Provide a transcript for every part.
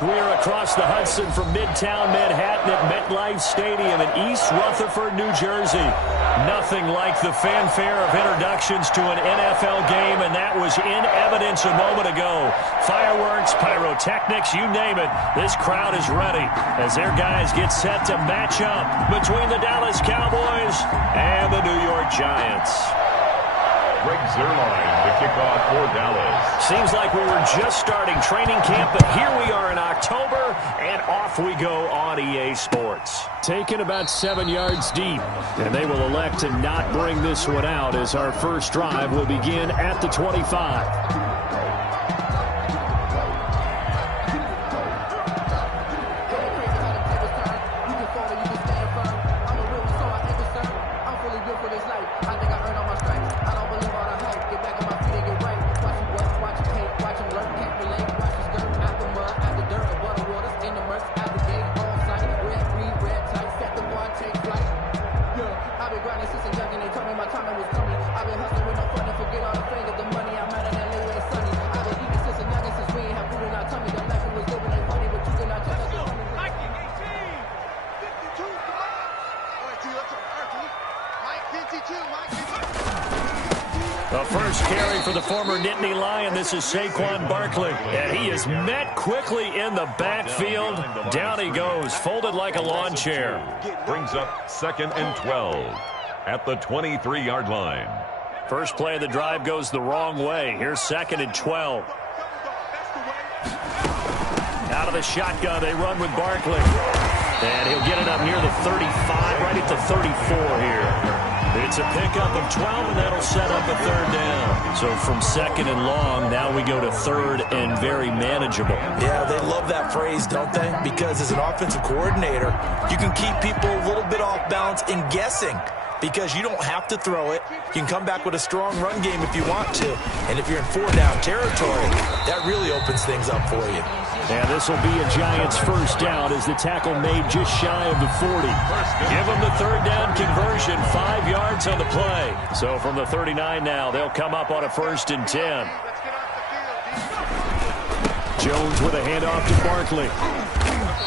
We're across the Hudson from Midtown Manhattan at MetLife Stadium in East Rutherford, New Jersey. Nothing like the fanfare of introductions to an NFL game, and that was in evidence a moment ago. Fireworks, pyrotechnics, you name it. This crowd is ready as their guys get set to match up between the Dallas Cowboys and the New York Giants. Greg Zuerlein, the kickoff for Dallas. Seems like we were just starting training camp, but here we are in October, and off we go on EA Sports. Taken about 7 yards deep, and they will elect to not bring this one out as our first drive will begin at the 25. The first carry for the former Nittany Lion. This is Saquon Barkley. And he is met quickly in the backfield. Down he goes, folded like a lawn chair. Brings up 2nd and 12 at the 23-yard line. First play of the drive goes the wrong way. Here's 2nd and 12. Out of the shotgun, they run with Barkley. And he'll get it up near the 35, right at the 34 here. It's a pickup of 12, and that'll set up a third down. So from 2nd and long, now we go to 3rd and very manageable. Yeah, they love that phrase, don't they? Because as an offensive coordinator, you can keep people a little bit off balance and guessing. Because you don't have to throw it. You can come back with a strong run game if you want to. And if you're in 4-down territory, that really opens things up for you. And this will be a Giants first down as the tackle made just shy of the 40. Give them the 3rd down conversion, 5 yards on the play. So from the 39 now, they'll come up on a 1st and 10. Jones with a handoff to Barkley.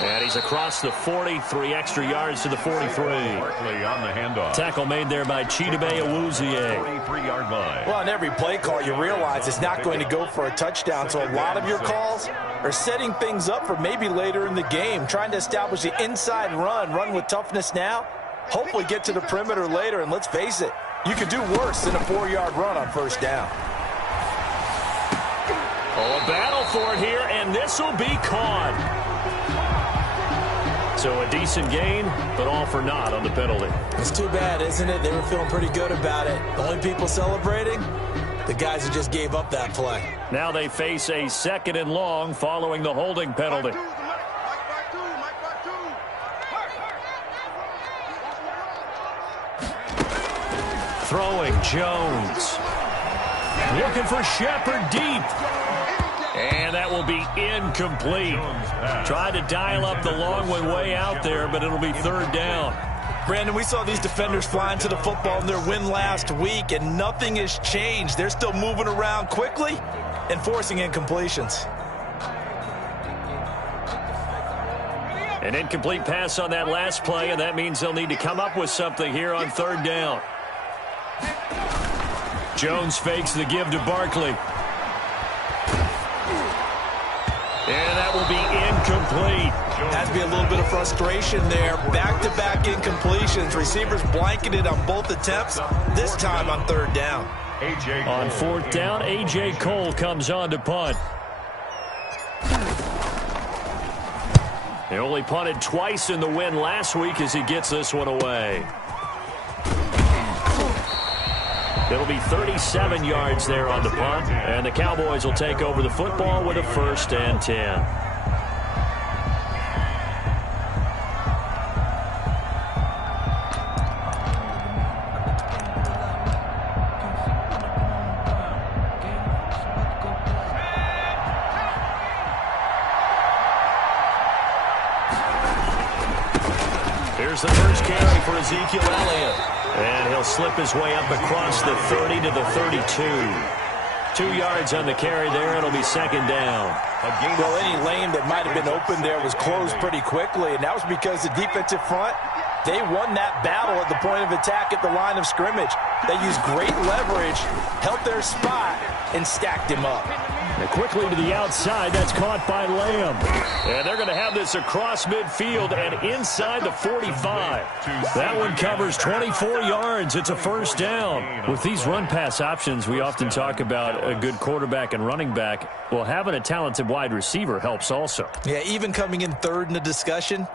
And he's across the 40, 3 extra yards to the 43. Barkley on the handoff. Tackle made there by Chidobe Awuzie. 43-yard line. Well, on every play call, you realize it's not going to go for a touchdown. So a lot of your calls are setting things up for maybe later in the game, trying to establish the inside run with toughness now, hopefully get to the perimeter later. And let's face it, you could do worse than a 4-yard run on 1st down. Oh, a battle for it here, and this will be caught. So a decent gain, but all for naught on the penalty. It's too bad, isn't it? They were feeling pretty good about it. The only people celebrating, the guys who just gave up that play. Now they face a 2nd and long following the holding penalty. Throwing Jones. Looking for Shepard deep. And that will be incomplete. Tried to dial up the long one way out there, but it'll be 3rd down. Brandon, we saw these defenders flying to the football in their win last week, and nothing has changed. They're still moving around quickly and forcing incompletions. An incomplete pass on that last play, and that means they'll need to come up with something here on 3rd down. Jones fakes the give to Barkley. And that will be incomplete. Has to be a little bit of frustration there. Back-to-back incompletions. Receivers blanketed on both attempts, this time on 3rd down. On 4th down, A.J. Cole comes on to punt. He only punted twice in the win last week as he gets this one away. It'll be 37 yards there on the punt, and the Cowboys will take over the football with a 1st and 10. Here's the first carry for Ezekiel Elliott. And he'll slip his way up across the 30 to the 32. 2 yards on the carry there. It'll be second down. Well, any lane that might have been open there was closed pretty quickly, and that was because the defensive front, they won that battle at the point of attack at the line of scrimmage. They used great leverage, held their spot, and stacked him up. And quickly to the outside, that's caught by Lamb. And they're going to have this across midfield and inside the 45. That one covers 24 yards. It's a first down. With these run-pass options, we often talk about a good quarterback and running back. Well, having a talented wide receiver helps also. Yeah, even coming in third in the discussion,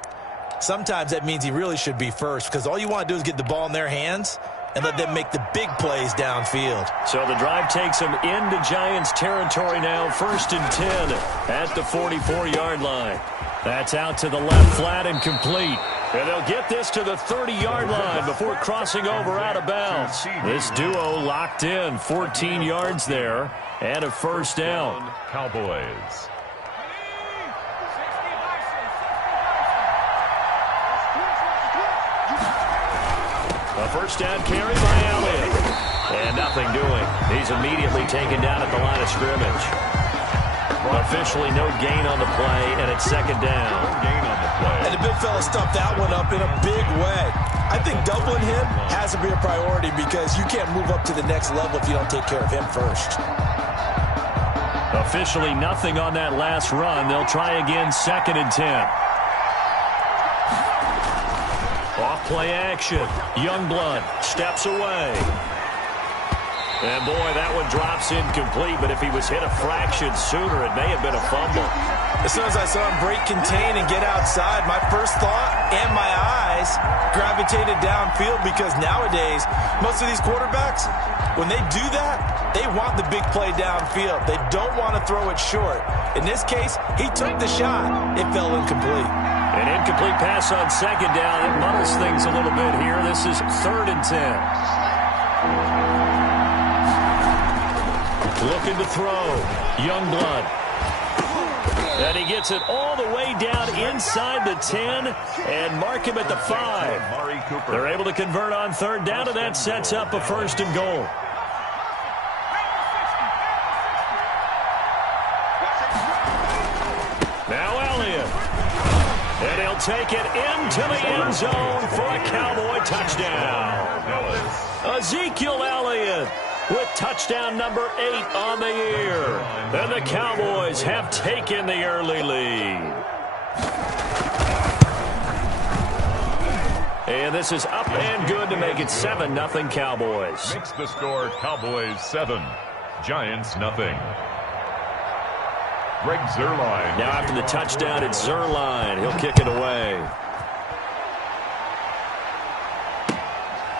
sometimes that means he really should be first, because all you want to do is get the ball in their hands and let them make the big plays downfield. So the drive takes them into Giants territory now. 1st and 10 at the 44-yard line. That's out to the left flat and complete. And they'll get this to the 30-yard line before crossing over out of bounds. This duo locked in. 14 yards there and a first down. Cowboys. A first down carry by Elliott. And nothing doing. He's immediately taken down at the line of scrimmage. Officially no gain on the play, and it's second down. No gain on the play. And the big fella stuffed that one up in a big way. I think doubling him has to be a priority, because you can't move up to the next level if you don't take care of him first. Officially nothing on that last run. They'll try again, 2nd and 10. Off-play action. Youngblood steps away. And, boy, that one drops incomplete, but if he was hit a fraction sooner, it may have been a fumble. As soon as I saw him break contain and get outside, my first thought and my eyes gravitated downfield, because nowadays, most of these quarterbacks, when they do that, they want the big play downfield. They don't want to throw it short. In this case, he took the shot. It fell incomplete. An incomplete pass on second down. It muddles things a little bit here. This is 3rd and 10. Looking to throw. Youngblood. And he gets it all the way down inside the 10 and mark him at the 5. They're able to convert on 3rd down, and that sets up a 1st and goal. Now Elliott. And he'll take it into the end zone for a Cowboy touchdown. Ezekiel Elliott with touchdown number 8 on the year. And the Cowboys have taken the early lead. And this is up and good to make it 7-0 Cowboys. Makes the score Cowboys 7, Giants nothing. Greg Zuerlein. Now after the touchdown, it's Zuerlein. He'll kick it away.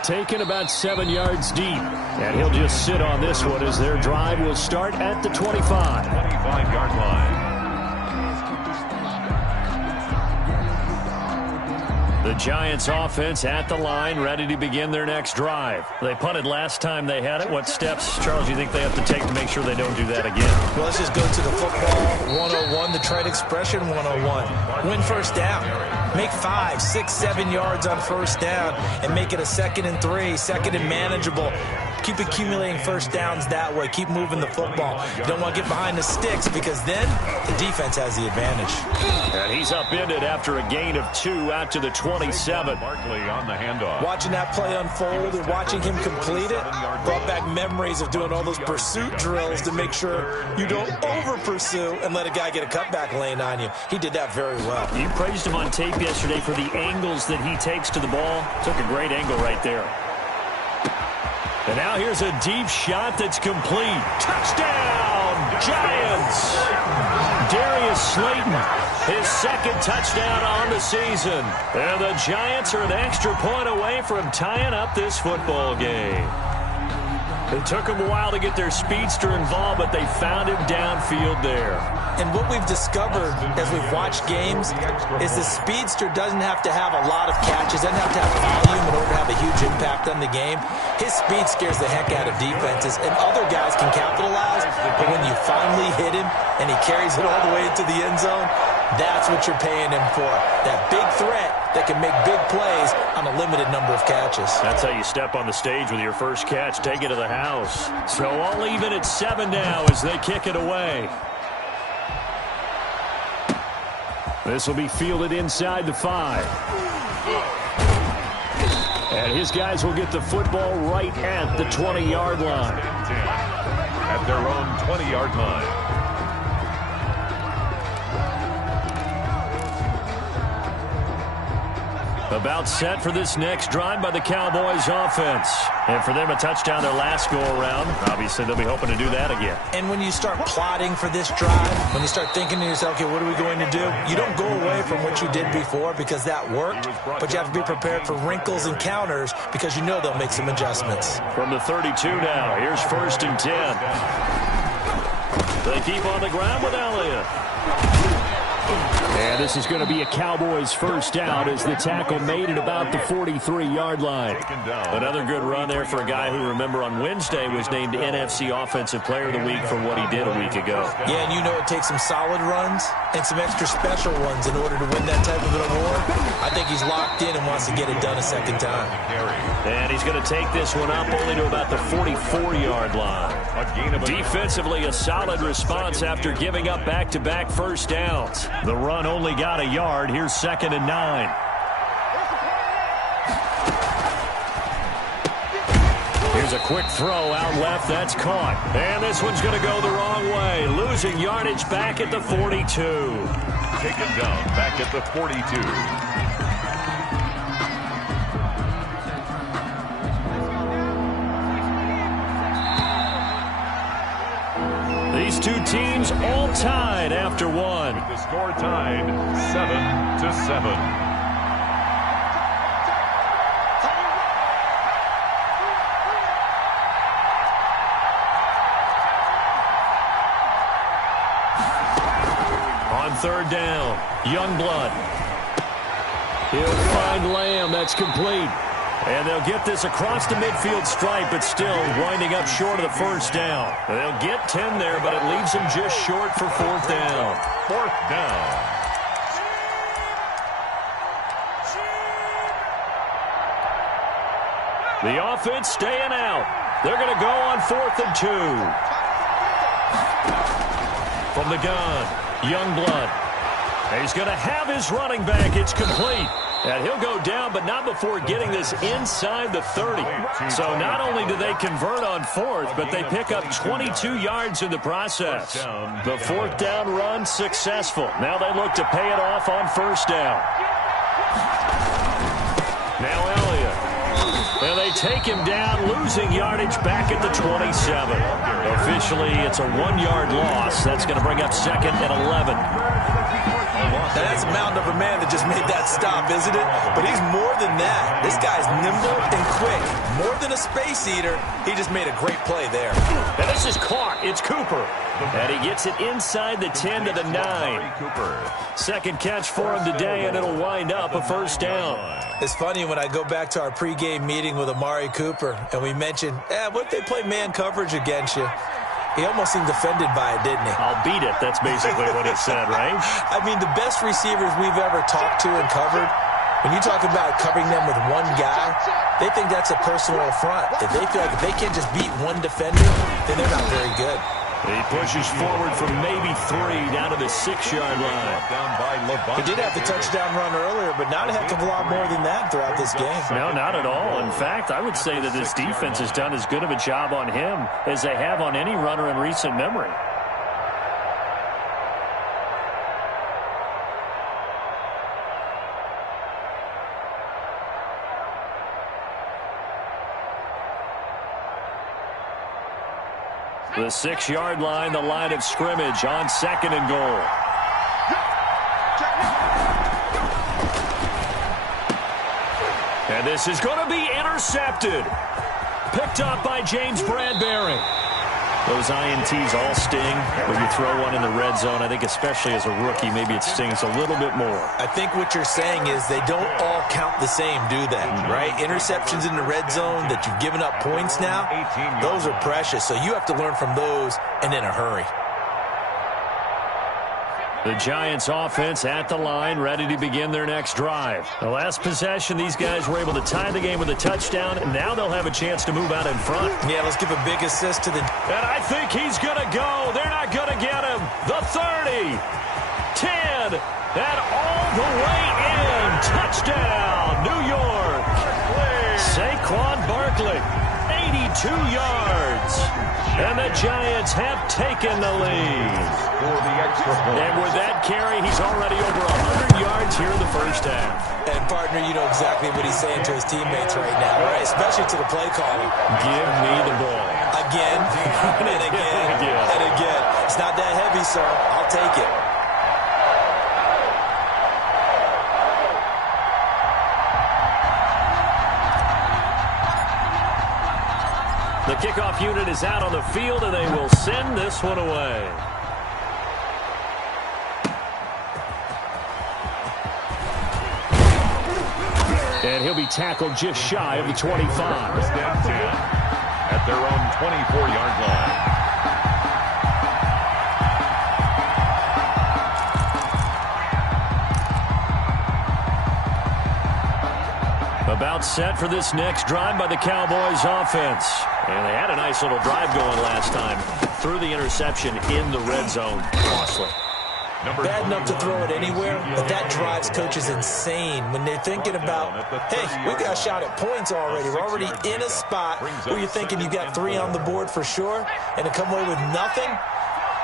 Taken about 7 yards deep. And he'll just sit on this one as their drive will start at the 25. 25-yard line. The Giants offense at the line, ready to begin their next drive. They punted last time they had it. What steps, Charles, do you think they have to take to make sure they don't do that again? Well, let's just go to the football 101, the trade expression 101. Win first down. Make 5, 6, 7 yards on first down and make it a 2nd and 3, 2nd and manageable. Keep accumulating first downs that way. Keep moving the football. You don't want to get behind the sticks, because then the defense has the advantage. And he's upended after a gain of 2 out to the 27. Barkley on the handoff. Watching that play unfold and watching him complete it brought back memories of doing all those pursuit drills to make sure you don't over-pursue and let a guy get a cutback lane on you. He did that very well. You praised him on tape yesterday for the angles that he takes to the ball. Took a great angle right there. And now here's a deep shot that's complete. Touchdown, Giants! Darius Slayton, his 2nd touchdown on the season. And the Giants are an extra point away from tying up this football game. It took them a while to get their speedster involved, but they found him downfield there. And what we've discovered as we've watched games is the speedster doesn't have to have a lot of catches, doesn't have to have volume in order to have a huge impact on the game. His speed scares the heck out of defenses, and other guys can capitalize. But when you finally hit him and he carries it all the way into the end zone, That's what you're paying him for. That big threat that can make big plays on a limited number of catches. That's how you step on the stage with your first catch. Take it to the house. So all even at 7 now as they kick it away. This will be fielded inside the 5. And his guys will get the football right at the 20-yard line. At their own 20-yard line. About set for this next drive by the Cowboys offense. And for them, a touchdown their last go-around. Obviously, they'll be hoping to do that again. And when you start plotting for this drive, when you start thinking to yourself, okay, what are we going to do? You don't go away from what you did before because that worked, but you have to be prepared for wrinkles and counters because you know they'll make some adjustments. From the 32 now, here's 1st and 10. They keep on the ground with Elliott. And this is going to be a Cowboys first down as the tackle made at about the 43-yard line. Another good run there for a guy who, remember, on Wednesday was named NFC Offensive Player of the Week for what he did a week ago. Yeah, and you know it takes some solid runs and some extra special ones in order to win that type of an award. I think he's locked in and wants to get it done a second time. And he's going to take this one up only to about the 44-yard line. Defensively, a solid response after giving up back-to-back first downs. The run only got a yard. Here's 2nd and 9. Here's a quick throw out left. That's caught. And this one's going to go the wrong way. Losing yardage back at the 42. Taken down back at the 42. These two teams all tied after one. The score tied 7-7. On 3rd down, Youngblood. He'll find Lamb. That's complete. And they'll get this across the midfield stripe, but still winding up short of the first down. They'll get 10 there, but it leaves them just short for 4th down. 4th down. The offense staying out. They're going to go on 4th and 2. From the gun, Youngblood. He's going to have his running back. It's complete. And he'll go down, but not before getting this inside the 30. So not only do they convert on 4th, but they pick up 22 yards in the process. The 4th down run successful. Now they look to pay it off on 1st down. Now Elliott. And they take him down, losing yardage back at the 27. Officially, it's a 1-yard loss. That's going to bring up 2nd and 11. Now, that's a mountain of a man that just made that stop, isn't it? But he's more than that. This guy's nimble and quick. More than a space eater, he just made a great play there. And this is caught. It's Cooper. And he gets it inside the 10 to the 9. Second catch for him today, and it'll wind up a 1st down. It's funny when I go back to our pregame meeting with Amari Cooper, and we mentioned, what if they play man coverage against you? He almost seemed offended by it, didn't he? I'll beat it. That's basically what he said, right? I mean, the best receivers we've ever talked to and covered, when you talk about covering them with one guy, they think that's a personal affront. If they feel like if they can't just beat one defender, then they're not very good. He pushes forward from maybe 3 down to the 6-yard line. He did have the touchdown run earlier, but not a heck of a lot more than that throughout this game. No, not at all. In fact, I would say that this defense has done as good of a job on him as they have on any runner in recent memory. The 6-yard line, the line of scrimmage on 2nd and goal. And this is going to be intercepted. Picked up by James Bradbury. Those INTs all sting when you throw one in the red zone. I think especially as a rookie, maybe it stings a little bit more. I think what you're saying is they don't all count the same, do they? Right? Interceptions in the red zone that you've given up points now, those are precious. So you have to learn from those and in a hurry. The Giants offense at the line, ready to begin their next drive. The last possession, these guys were able to tie the game with a touchdown, and now they'll have a chance to move out in front. Yeah, let's give a big assist to the... And I think he's going to go. They're not going to get him. The 30, 10, and all the way in. Touchdown, New York. Saquon Barkley, 82 yards. And the Giants have taken the lead. And with that carry, he's already over 100 yards here in the first half. And, partner, you know exactly what he's saying to his teammates right now, right? Especially to the play caller. Give me the ball. Again, and again, and again. It's not that heavy, sir. I'll take it. The kickoff unit is out on the field, and they will send this one away. And he'll be tackled just shy of the 25. At their own 24-yard line. About set for this next drive by the Cowboys offense. And they had a nice little drive going last time. Threw the interception in the red zone. Costly. Bad enough to throw it anywhere, but that drives coaches insane when they're thinking about, hey, we got a shot at points already. We're already in a spot where you're thinking you got 3 on the board for sure, and to come away with nothing,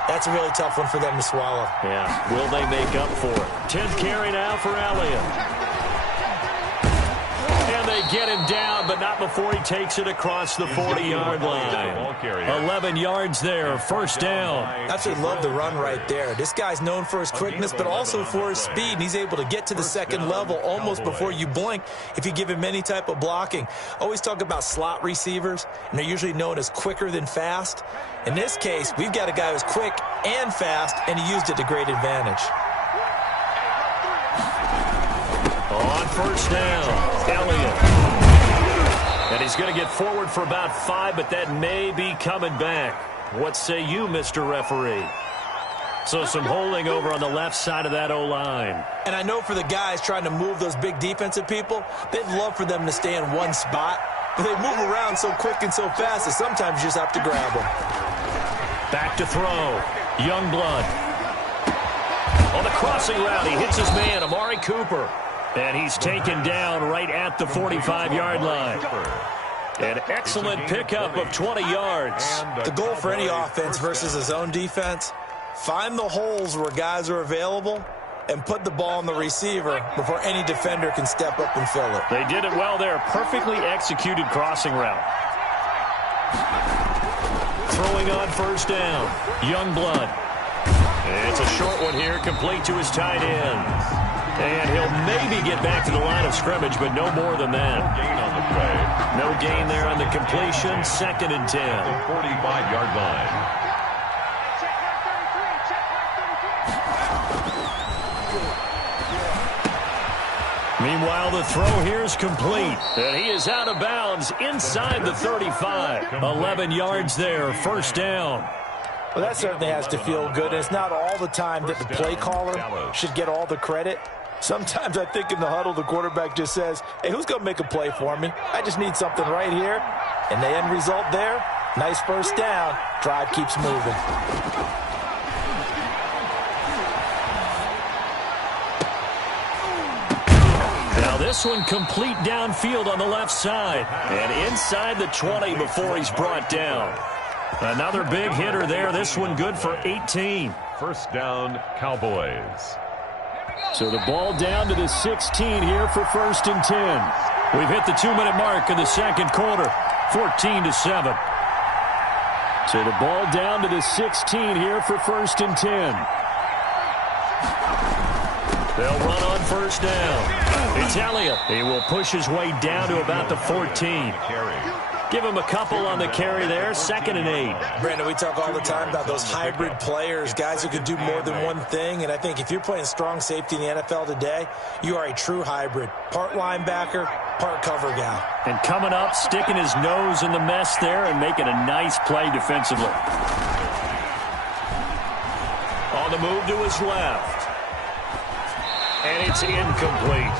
that's a really tough one for them to swallow. Yeah, will they make up for it? 10th carry now for Elliott. They get him down, but not before he takes it across the 40-yard line. 11 yards there, first down. Absolutely love the run right there. This guy's known for his quickness, but also for his speed. And he's able to get to the second level almost before you blink if you give him any type of blocking. Always talk about slot receivers, and they're usually known as quicker than fast. In this case, we've got a guy who's quick and fast, and he used it to great advantage. On first down, Elliott. And he's going to get forward for about 5, but that may be coming back. What say you, Mr. Referee? So some holding over on the left side of that O-line. And I know for the guys trying to move those big defensive people, they'd love for them to stay in one spot. But they move around so quick and so fast that sometimes you just have to grab them. Back to throw. Youngblood. On the crossing route, he hits his man, Amari Cooper. And he's taken down right at the 45-yard line. An excellent pickup of 20 yards. The goal for any offense versus a zone defense, find the holes where guys are available and put the ball on the receiver before any defender can step up and fill it. They did it well there. Perfectly executed crossing route. Throwing on first down. Youngblood. It's a short one here, complete to his tight end. And he'll maybe get back to the line of scrimmage, but no more than that. No gain on the play. No gain there on the completion. 2nd and 10. 45-yard line. Meanwhile, the throw here is complete. And he is out of bounds inside the 35. 11 yards there, first down. Well, that certainly has to feel good. It's not all the time that the play caller should get all the credit. Sometimes I think in the huddle, the quarterback just says, hey, who's going to make a play for me? I just need something right here. And the end result there, nice first down. Drive keeps moving. Now this one complete downfield on the left side. And inside the 20 before he's brought down. Another big hitter there. This one good for 18. First down, Cowboys. So the ball down to the 16 here for 1st and 10. We've hit the 2-minute mark in the second quarter. 14-7. So the ball down to the 16 here for 1st and 10. They'll run on first down. It's Elliott. He will push his way down to about the 14. Give him a couple on the carry there. 2nd and 8. Brandon, we talk all the time about those hybrid players, guys who can do more than one thing. And I think if you're playing strong safety in the NFL today, you are a true hybrid. Part linebacker, part cover guy. And coming up, sticking his nose in the mess there and making a nice play defensively. On the move to his left. And it's incomplete.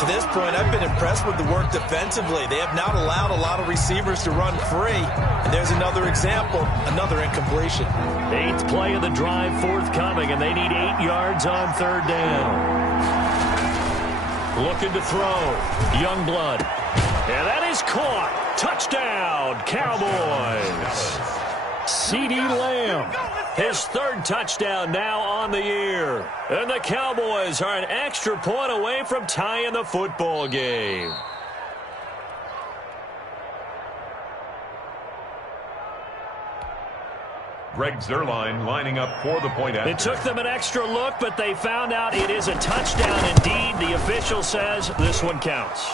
To this point, I've been impressed with the work defensively. They have not allowed a lot of receivers to run free. And there's another example, another incompletion. 8th play of the drive forthcoming, and they need 8 yards on 3rd down. Looking to throw. Youngblood. And that is caught. Touchdown, Cowboys. CeeDee Lamb. His 3rd touchdown now on the year. And the Cowboys are an extra point away from tying the football game. Greg Zuerlein lining up for the point after. It took them an extra look, but they found out it is a touchdown indeed. The official says this one counts.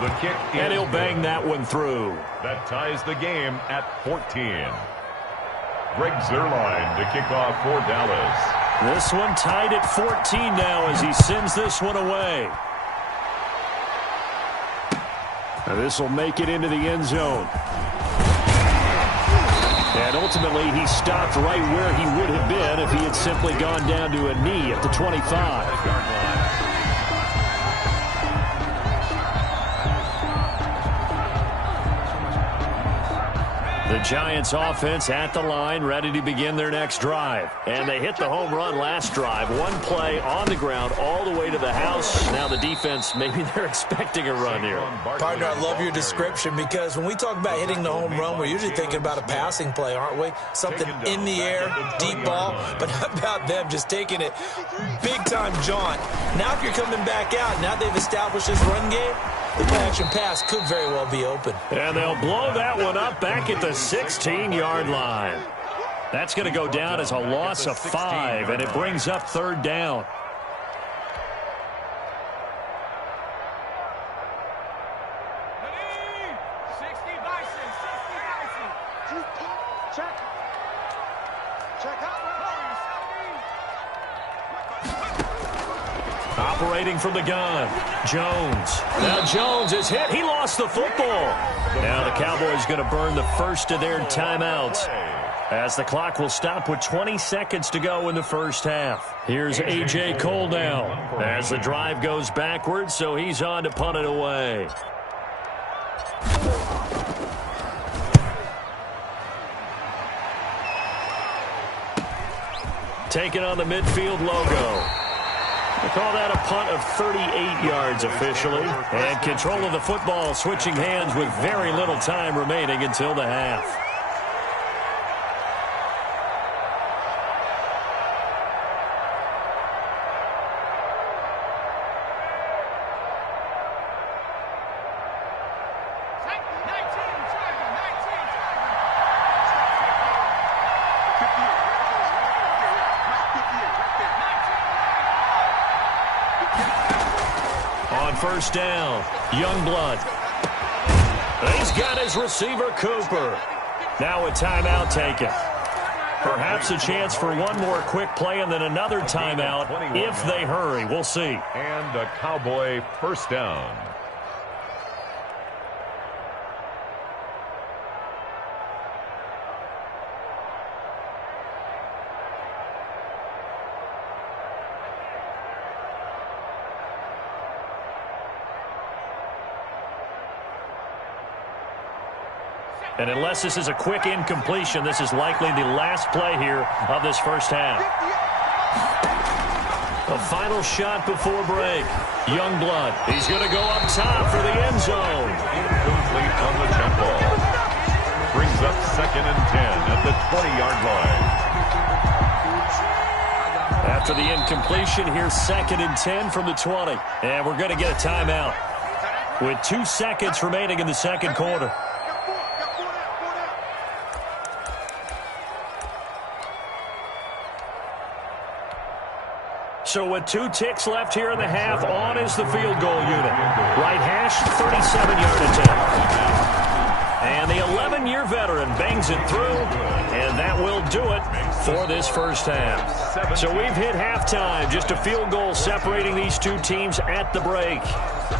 The kick and he'll bang that one through. That ties the game at 14. Greg Zuerlein to kick off for Dallas. This one tied at 14 now as he sends this one away. Now this will make it into the end zone. And ultimately he stopped right where he would have been if he had simply gone down to a knee at the 25. The Giants offense at the line, ready to begin their next drive. And they hit the home run last drive. One play on the ground all the way to the house. Now the defense, maybe they're expecting a run here. Partner, I love your description because when we talk about hitting the home run, we're usually thinking about a passing play, aren't we? Something in the air, deep ball. But how about them just taking it big-time jaunt? Now if you're coming back out, now they've established this run game, the play-action pass could very well be open. And they'll blow that one up back at the 16-yard line. That's going to go down as a loss of 5, and it brings up 3rd down. Operating from the gun, Jones. Now Jones is hit. He lost the football. Now the Cowboys going to burn the first of their timeouts as the clock will stop with 20 seconds to go in the first half. Here's A.J. Cole now as the drive goes backwards, so he's on to punt it away. Taking on the midfield logo. They call that a punt of 38 yards officially. And control of the football switching hands with very little time remaining until the half. First down, Youngblood. He's got his receiver, Cooper. Now a timeout taken. Perhaps a chance for one more quick play and then another timeout if they hurry. We'll see. And a Cowboy first down. And unless this is a quick incompletion, this is likely the last play here of this first half. A final shot before break. Youngblood. He's going to go up top for the end zone. Incomplete on the jump ball. Brings up 2nd and 10 at the 20-yard line. After the incompletion, here's 2nd and 10 from the 20. And we're going to get a timeout with 2 seconds remaining in the second quarter. So with 2 ticks left here in the half, on is the field goal unit. Right hash, 37-yard attempt. And the 11-year veteran bangs it through, and that will do it for this first half. So we've hit halftime, just a field goal separating these two teams at the break.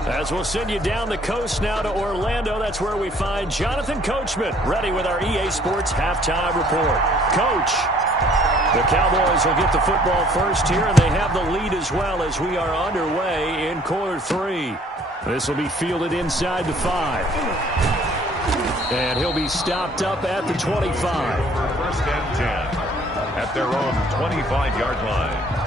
As we'll send you down the coast now to Orlando, that's where we find Jonathan Coachman, ready with our EA Sports Halftime Report. Coach. The Cowboys will get the football first here, and they have the lead as well as we are underway in quarter 3. This will be fielded inside the 5. And he'll be stopped up at the 25. First and 10 at their own 25-yard line.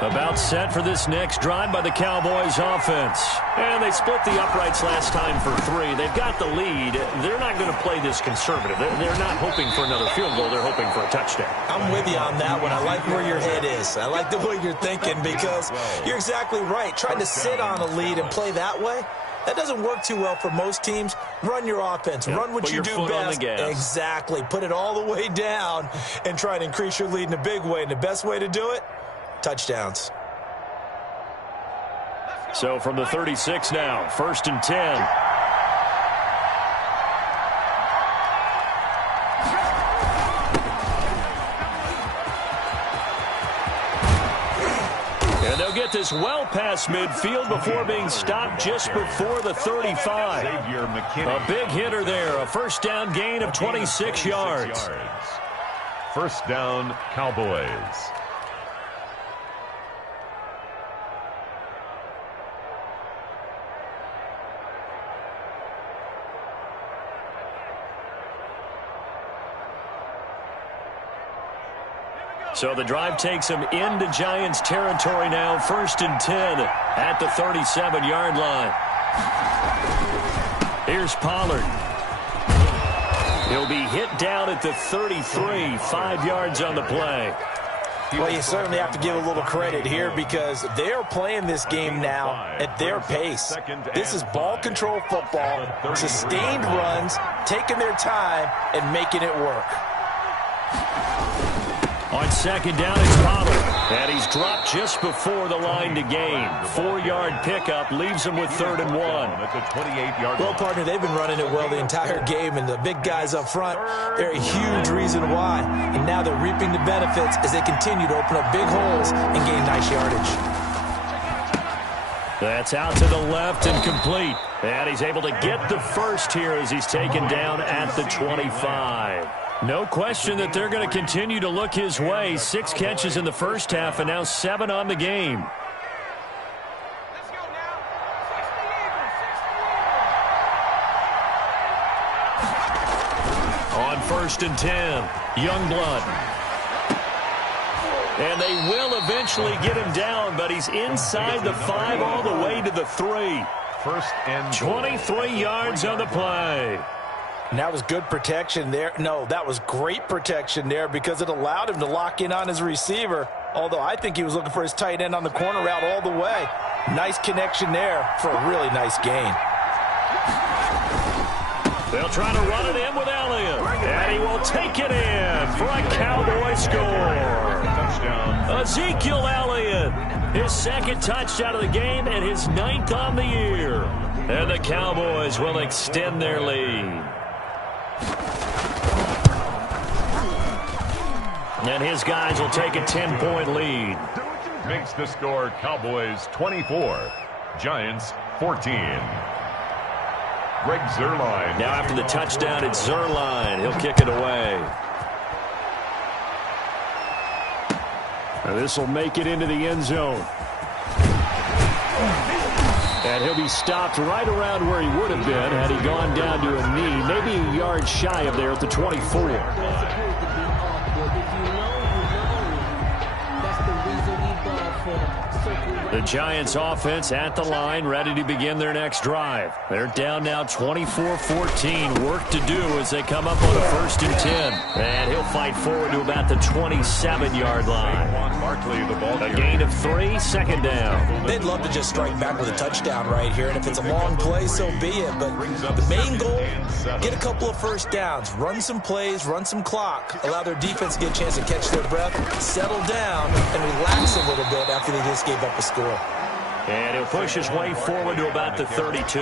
About set for this next drive by the Cowboys offense. And they split the uprights last time for 3. They've got the lead. They're not going to play this conservative. They're not hoping for another field goal. They're hoping for a touchdown. I'm with you on that one. I like where your head is. I like the way you're thinking because you're exactly right. Trying to sit on a lead and play that way, that doesn't work too well for most teams. Run your offense. Run what you do best. Exactly. Put it all the way down and try to increase your lead in a big way. And the best way to do it, touchdowns. So from the 36 now, first and 10. And they'll get this well past midfield before being stopped just before the 35. A big hitter there, a first down gain of 26 yards. First down, Cowboys. So the drive takes them into Giants territory now. First and 10 at the 37-yard line. Here's Pollard. He'll be hit down at the 33, 5 yards on the play. Well, you certainly have to give a little credit here because they're playing this game now at their pace. This is ball control football, sustained runs, taking their time, and making it work. On second down, it's Pollard. And he's dropped just before the line to gain. 4-yard pickup leaves him with 3rd and 1. At the 28-yard well, partner, they've been running it well the entire game, and the big guys up front, they're a huge reason why. And now they're reaping the benefits as they continue to open up big holes and gain nice yardage. That's out to the left and complete. And he's able to get the first here as he's taken down at the 25. No question that they're going to continue to look his way. 6 catches in the first half and now 7 on the game. On first and 10, Youngblood. And they will eventually get him down, but he's inside the 5 all the way to the 3. First and 23 yards on the play. And that was good protection there. No, that was great protection there because it allowed him to lock in on his receiver. Although I think he was looking for his tight end on the corner route all the way. Nice connection there for a really nice gain. They'll try to run it in with Elliott. And he will take it in for a Cowboy score. Touchdown. Ezekiel Elliott. His 2nd touchdown of the game and his 9th on the year. And the Cowboys will extend their lead. And his guys will take a 10-point lead. Makes the score Cowboys 24, Giants 14. Greg Zuerlein. Now after the touchdown, it's Zuerlein. He'll kick it away. And this will make it into the end zone. And he'll be stopped right around where he would have been had he gone down to a knee, maybe a yard shy of there at the 24. The Giants offense at the line, ready to begin their next drive. They're down now 24-14. Work to do as they come up on a first and 10. And he'll fight forward to about the 27-yard line. A gain of 3, 2nd down. They'd love to just strike back with a touchdown right here. And if it's a long play, so be it. But the main goal, get a couple of first downs. Run some plays, run some clock. Allow their defense to get a chance to catch their breath, settle down, and relax a little bit after they just gave up a score. And he'll push his way forward to about the 32.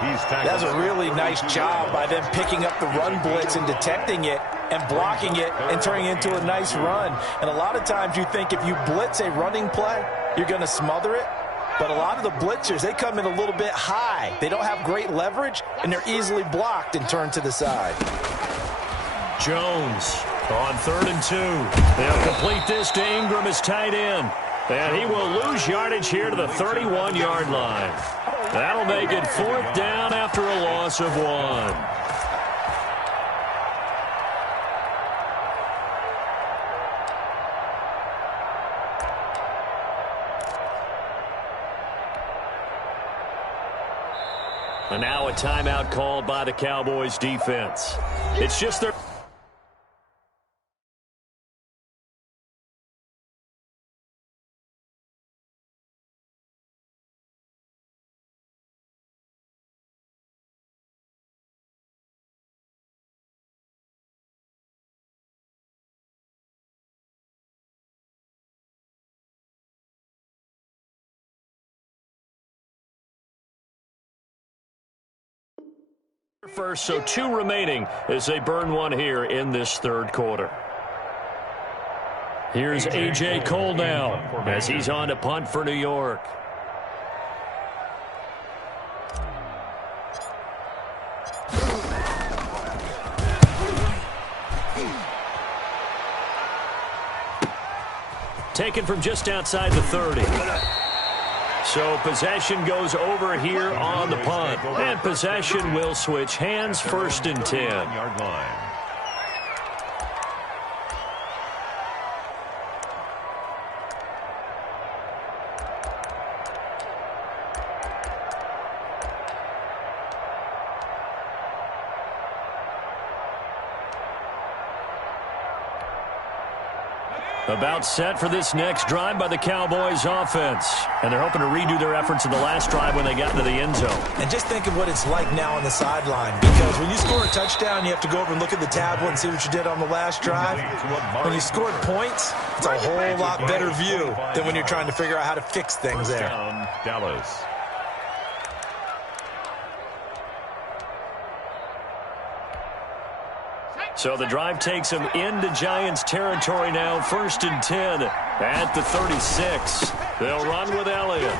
That's a really nice job by them picking up the run blitz and detecting it and blocking it and turning it into a nice run. And a lot of times you think if you blitz a running play, you're going to smother it. But a lot of the blitzers, they come in a little bit high. They don't have great leverage, and they're easily blocked and turned to the side. Jones on 3rd and 2. They'll complete this to Ingram as tight end. And he will lose yardage here to the 31-yard line. That'll make it 4th down after a loss of 1. And now a timeout called by the Cowboys defense. It's just their... First, so 2 remaining as they burn 1 here in this 3rd quarter. Here's A.J. Cole now as he's on to punt for New York. Taken from just outside the 30. So possession goes over here on the punt. And possession will switch hands, 1st and 10. Yard line. About set for this next drive by the Cowboys offense. And they're hoping to redo their efforts in the last drive when they got into the end zone. And just think of what it's like now on the sideline. Because when you score a touchdown, you have to go over and look at the tablet and see what you did on the last drive. When you scored points, it's a whole lot better view than when you're trying to figure out how to fix things there. Down, Dallas. So the drive takes them into Giants territory now, 1st and 10 at the 36. They'll run with Elliott.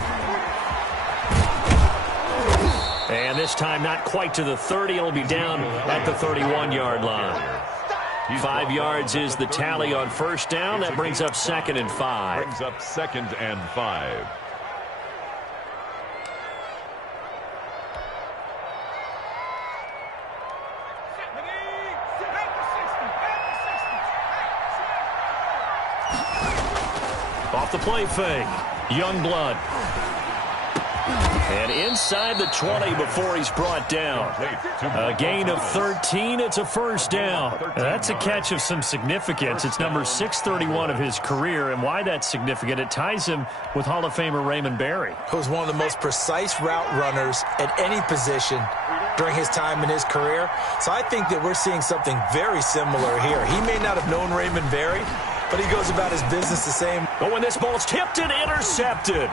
And this time not quite to the 30. It'll be down at the 31-yard line. 5 yards is the tally on 1st down. That brings up 2nd and 5. Brings up 2nd and 5. Off the play fake, Youngblood. And inside the 20 before he's brought down. A gain of 13. It's a 1st down. Now, that's a catch of some significance. It's number 631 of his career. And why that's significant, it ties him with Hall of Famer Raymond Berry. Who's one of the most precise route runners at any position during his time in his career. So I think that we're seeing something very similar here. He may not have known Raymond Berry, but he goes about his business the same. But when this ball's tipped and intercepted.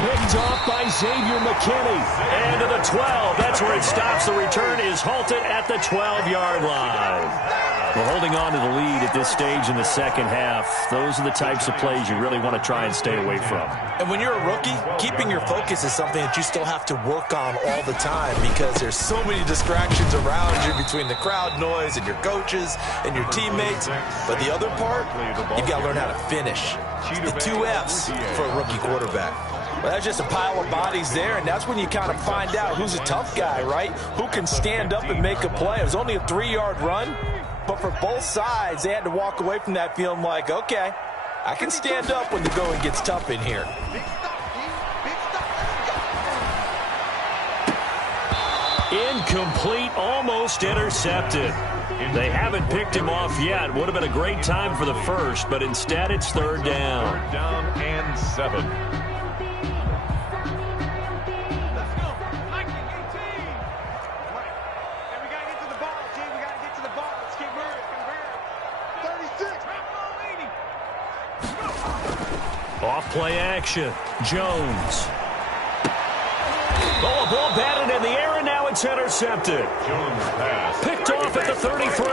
Picked off by Xavier McKinney. And to the 12. That's where it stops. The return is halted at the 12-yard line. Well, holding on to the lead at this stage in the second half, those are the types of plays you really want to try and stay away from. And when you're a rookie, keeping your focus is something that you still have to work on all the time because there's so many distractions around you between the crowd noise and your coaches and your teammates. But the other part, you've got to learn how to finish. It's the 2 F's for a rookie quarterback. Well, that's just a pile of bodies there, and that's when you kind of find out who's a tough guy, right? Who can stand up and make a play. It was only a 3-yard run, but for both sides, they had to walk away from that feeling like, okay, I can stand up when the going gets tough in here. Incomplete, almost intercepted. They haven't picked him off yet. Would have been a great time for the first, but instead it's 3rd down. 3rd down and 7. Off play action. Jones. Oh, a ball batted in the air. it's intercepted. Picked off at the 33.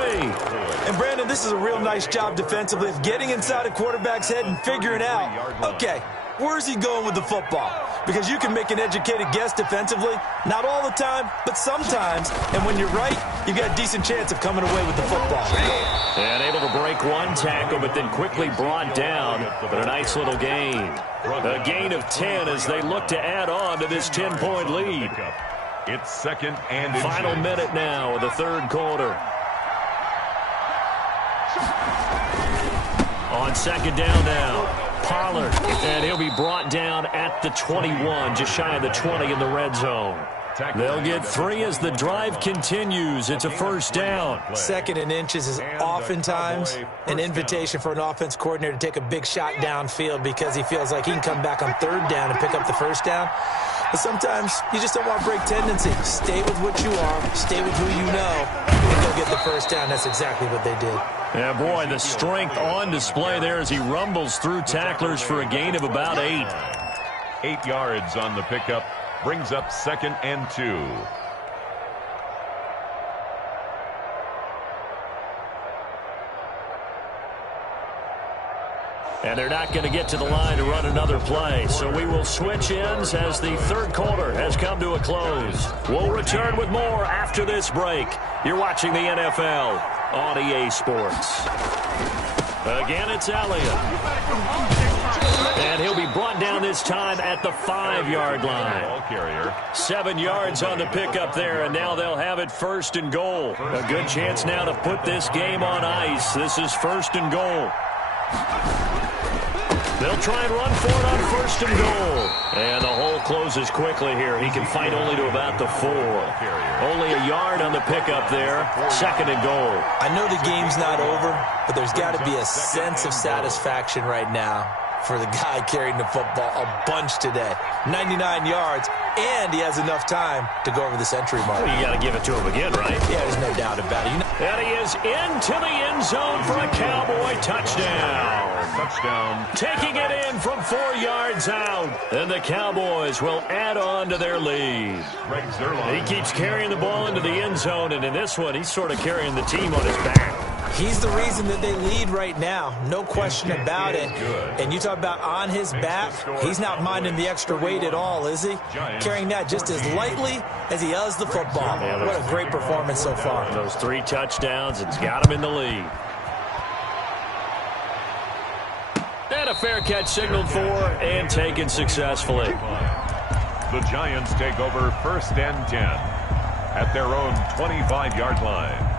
And, Brandon, this is a real nice job defensively of getting inside a quarterback's head and figuring out, okay, where's he going with the football? Because you can make an educated guess defensively, not all the time, but sometimes. And when you're right, you've got a decent chance of coming away with the football. And able to break one tackle, but then quickly brought down. But a nice little gain. A gain of 10 as they look to add on to this 10-point lead. It's second and Final minute now of the third quarter. On second down now. Pollard, and he'll be brought down at the 21, just shy of the 20 in the red zone. They'll get 3 as the drive continues. It's a first down. Second and inches is oftentimes an invitation for an offense coordinator to take a big shot downfield because he feels like he can come back on third down and pick up the first down. But sometimes you just don't want to break tendency. Stay with what you are, stay with who you know, and go get the first down. That's exactly what they did. Yeah, boy, the strength on display there as he rumbles through tacklers for a gain of about 8. 8 yards on the pickup. Brings up second and 2. And they're not going to get to the line to run another play. So we will switch ends as the third quarter has come to a close. We'll return with more after this break. You're watching the NFL on EA Sports. Again, it's Elliott. And he'll be brought down this time at the 5-yard line. 7 yards on the pickup there, and now they'll have it first and goal. A good chance now to put this game on ice. This is first and goal. They'll try and run for it on first and goal. And the hole closes quickly here. He can fight only to about the 4. Only a yard on the pickup there. Second and goal. I know the game's not over, but there's got to be a sense of satisfaction right now for the guy carrying the football a bunch today. 99 yards, and he has enough time to go over the century mark. Well, you got to give it to him again, right? Yeah, there's no doubt about it. And he is into the end zone for a Cowboy touchdown. Touchdown. Taking it in from 4 yards out. And the Cowboys will add on to their lead. He keeps carrying the ball into the end zone, and in this one, he's sort of carrying the team on his back. He's the reason that they lead right now. No question about it. And you talk about on his back, he's not minding the extra weight at all, is he? Carrying that just as lightly as he does the football. What a great performance so far. Those 3 touchdowns, it's got him in the lead. And a fair catch signaled for and taken successfully. The Giants take over first and 10 at their own 25-yard line.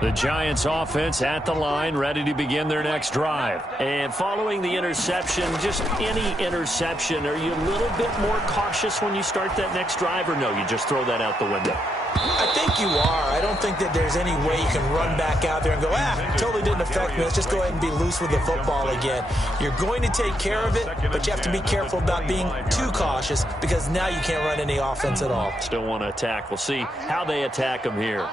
The Giants offense at the line, ready to begin their next drive. And following the interception, just any interception, are you a little bit more cautious when you start that next drive, or no, you just throw that out the window? I think you are. I don't think that there's any way you can run back out there and go, totally didn't affect me. Let's just go ahead and be loose with the football again. You're going to take care of it, but you have to be careful about being too cautious because now you can't run any offense at all. Still want to attack. We'll see how they attack him here.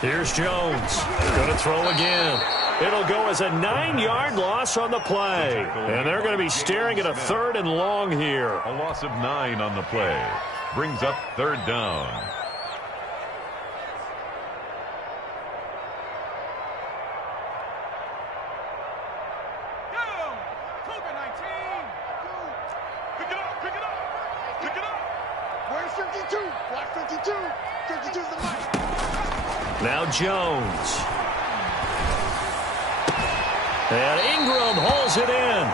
Here's Jones. Going to throw again. It'll go as a 9-yard loss on the play. And they're going to be staring at a 3rd and long here. A loss of 9 on the play. Brings up 3rd down. Now Jones. And Ingram hauls it in.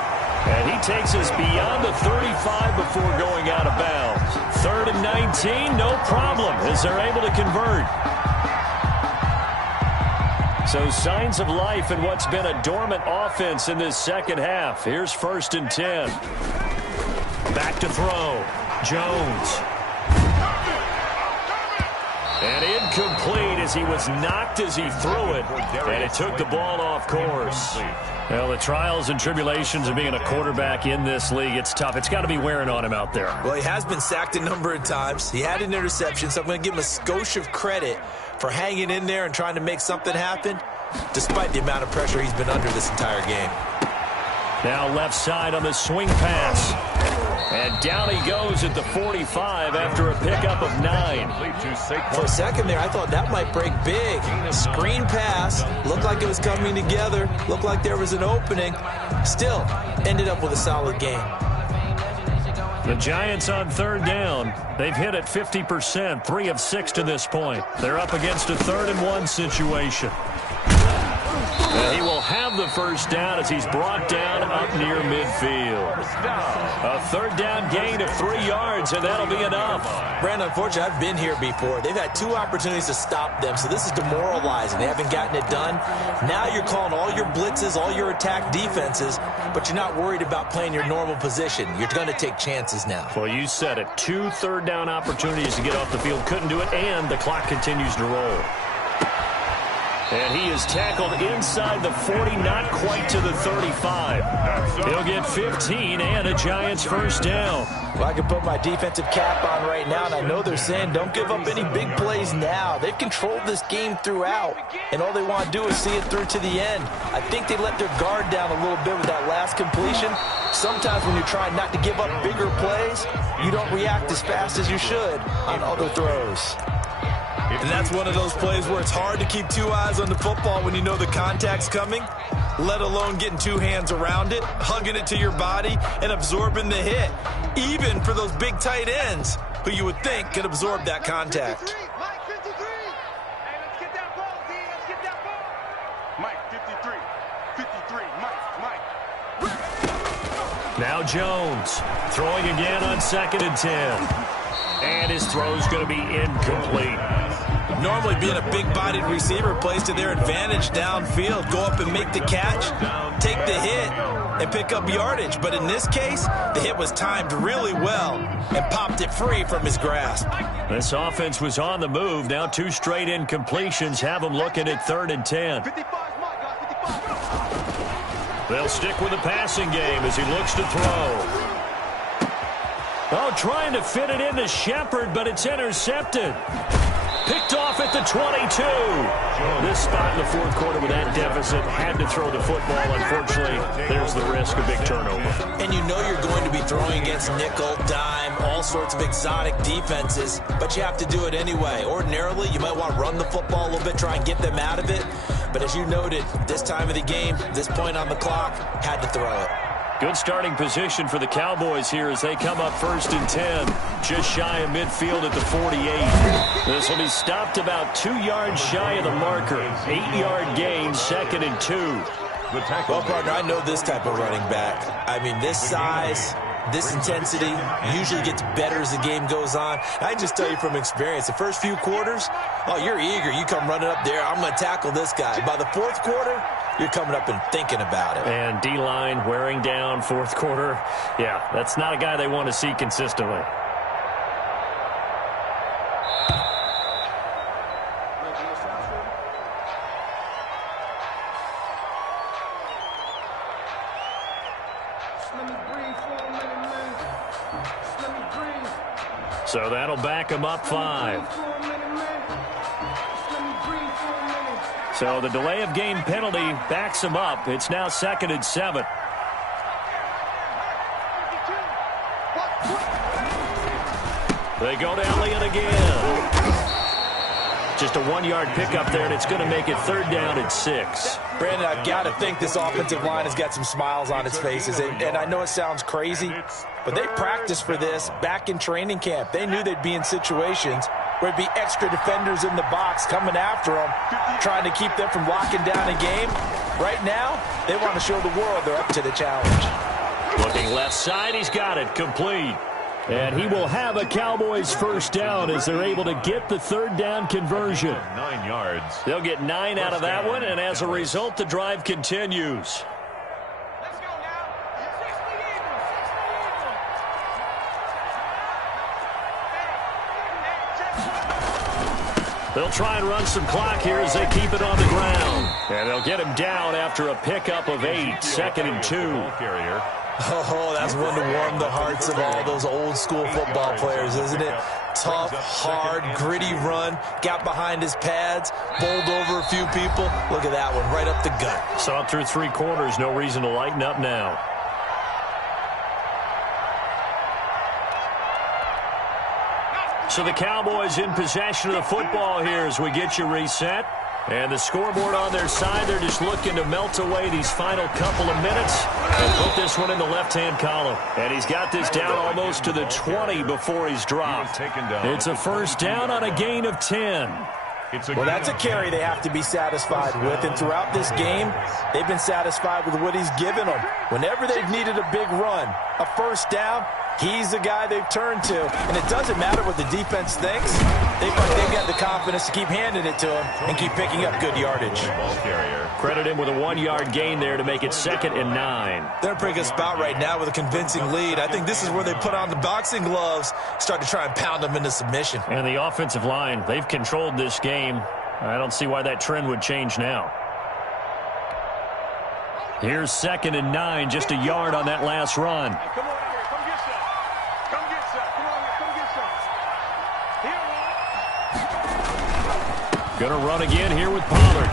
And he takes us beyond the 35 before going out of bounds. 3rd and 19, no problem, as they're able to convert. So signs of life in what's been a dormant offense in this second half. Here's 1st and 10. Back to throw. Jones. And incomplete as he was knocked as he threw it. And it took the ball off course. Well, the trials and tribulations of being a quarterback in this league, it's tough. It's got to be wearing on him out there. Well, he has been sacked a number of times. He had an interception, so I'm going to give him a skosh of credit for hanging in there and trying to make something happen, despite the amount of pressure he's been under this entire game. Now left side on the swing pass. And down he goes at the 45 after a pickup of 9. For a second there, I thought that might break big. Screen pass. Looked like it was coming together. Looked like there was an opening. Still, ended up with a solid game. The Giants on third down. They've hit it 50%, 3 of 6 to this point. They're up against a 3rd and 1 situation. He will have the first down as he's brought down up near midfield. A 3rd down gain of 3 yards, and that'll be enough. Brandon, unfortunately, I've been here before. They've had 2 opportunities to stop them, so this is demoralizing. They haven't gotten it done. Now you're calling all your blitzes, all your attack defenses, but you're not worried about playing your normal position. You're going to take chances now. Well, you said it. 2 3rd down opportunities to get off the field. Couldn't do it, and the clock continues to roll. And he is tackled inside the 40, not quite to the 35. He'll get 15 and a Giants first down. Well, I can put my defensive cap on right now, and I know they're saying don't give up any big plays now. They've controlled this game throughout, and all they want to do is see it through to the end. I think they let their guard down a little bit with that last completion. Sometimes when you're trying not to give up bigger plays, you don't react as fast as you should on other throws. And that's one of those plays where it's hard to keep 2 eyes on the football when you know the contact's coming, let alone getting 2 hands around it, hugging it to your body, and absorbing the hit, even for those big tight ends who you would think could absorb that contact. Now Jones throwing again on 2nd and 10. And his throw's going to be incomplete. Normally being a big-bodied receiver plays to their advantage downfield. Go up and make the catch, take the hit, and pick up yardage. But in this case, the hit was timed really well and popped it free from his grasp. This offense was on the move. Now 2 straight incompletions have them looking at 3rd and 10. They'll stick with the passing game as he looks to throw. Oh, trying to fit it into Shepard, but it's intercepted. Picked off at the 22. This spot in the 4th quarter with that deficit, had to throw the football. Unfortunately, there's the risk of big turnover. And you know you're going to be throwing against nickel, dime, all sorts of exotic defenses, but you have to do it anyway. Ordinarily, you might want to run the football a little bit, try and get them out of it. But as you noted, this time of the game, this point on the clock, had to throw it. Good starting position for the Cowboys here as they come up 1st and 10. Just shy of midfield at the 48. This will be stopped about 2 yards shy of the marker. 8-yard gain, 2nd and 2. Well, partner, I know this type of running back. I mean, this size, this intensity usually gets better as the game goes on. I just tell you from experience, the first few quarters, oh, you're eager. You come running up there, I'm going to tackle this guy. By the 4th quarter, you're coming up and thinking about it. And D-line wearing down 4th quarter. Yeah, that's not a guy they want to see consistently. So that'll back him up 5. So the delay of game penalty backs him up. It's now 2nd and 7. They go to Elliott again. Just a 1-yard pickup there, and it's going to make it 3rd down and 6. Brandon, I've got to think this offensive line has got some smiles on its faces. And I know it sounds crazy, but they practiced for this back in training camp. They knew they'd be in situations where it'd be extra defenders in the box coming after them, trying to keep them from locking down a game. Right now, they want to show the world they're up to the challenge. Looking left side, he's got it, complete. And he will have a Cowboys first down as they're able to get the 3rd down conversion. 9 yards. They'll get 9 out of that one, and as a result, the drive continues. They'll try and run some clock here as they keep it on the ground. And they'll get him down after a pickup of 8, 2nd and 2. Oh, that's one to warm the hearts of all those old-school football players, isn't it? Tough, hard, gritty run. Got behind his pads, bowled over a few people. Look at that one, right up the gut. Saw it through 3 quarters. No reason to lighten up now. So the Cowboys in possession of the football here as we get you reset. And the scoreboard on their side, they're just looking to melt away these final couple of minutes and put this one in the left-hand column. And he's got this down almost to the 20 before he's dropped. It's a first down on a gain of 10. Well, that's a carry they have to be satisfied with, and throughout this game, they've been satisfied with what he's given them. Whenever they've needed a big run, a first down, he's the guy they've turned to, and it doesn't matter what the defense thinks. They've got the confidence to keep handing it to him and keep picking up good yardage. Credit him with a 1-yard gain there to make it 2nd and 9. They're in a pretty good spot right now with a convincing lead. I think this is where they put on the boxing gloves, start to try and pound them into submission. And the offensive line, they've controlled this game. I don't see why that trend would change now. Here's 2nd and 9, just a yard on that last run. Going to run again here with Pollard.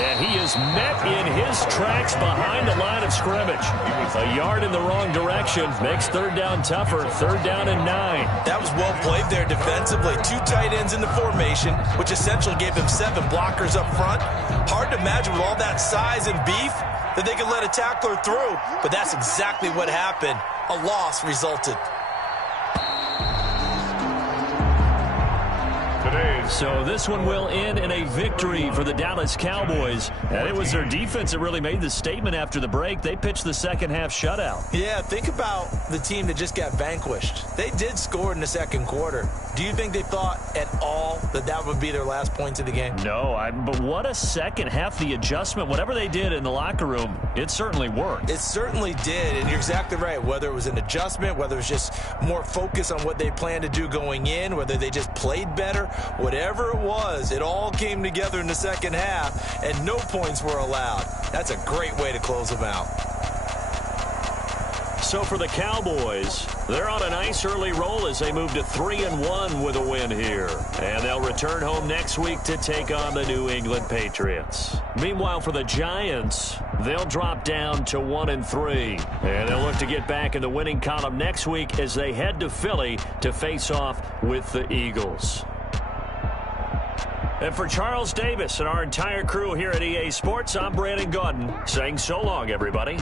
And he is met in his tracks behind the line of scrimmage. A yard in the wrong direction makes 3rd down tougher. 3rd down and 9. That was well played there defensively. 2 tight ends in the formation, which essentially gave him 7 blockers up front. Hard to imagine with all that size and beef that they could let a tackler through. But that's exactly what happened. A loss resulted. So this one will end in a victory for the Dallas Cowboys. And it was their defense that really made the statement after the break. They pitched the second half shutout. Yeah, think about the team that just got vanquished. They did score in the second quarter. Do you think they thought at all that that would be their last points of the game? No, but what a second half. The adjustment, whatever they did in the locker room, it certainly worked. It certainly did, and you're exactly right. Whether it was an adjustment, whether it was just more focus on what they planned to do going in, whether they just played better, whatever it was, it all came together in the second half, and no points were allowed. That's a great way to close them out. So for the Cowboys, they're on a nice early roll as they move to 3-1 with a win here. And they'll return home next week to take on the New England Patriots. Meanwhile, for the Giants, they'll drop down to 1-3. And they'll look to get back in the winning column next week as they head to Philly to face off with the Eagles. And for Charles Davis and our entire crew here at EA Sports, I'm Brandon Gaudin saying so long, everybody.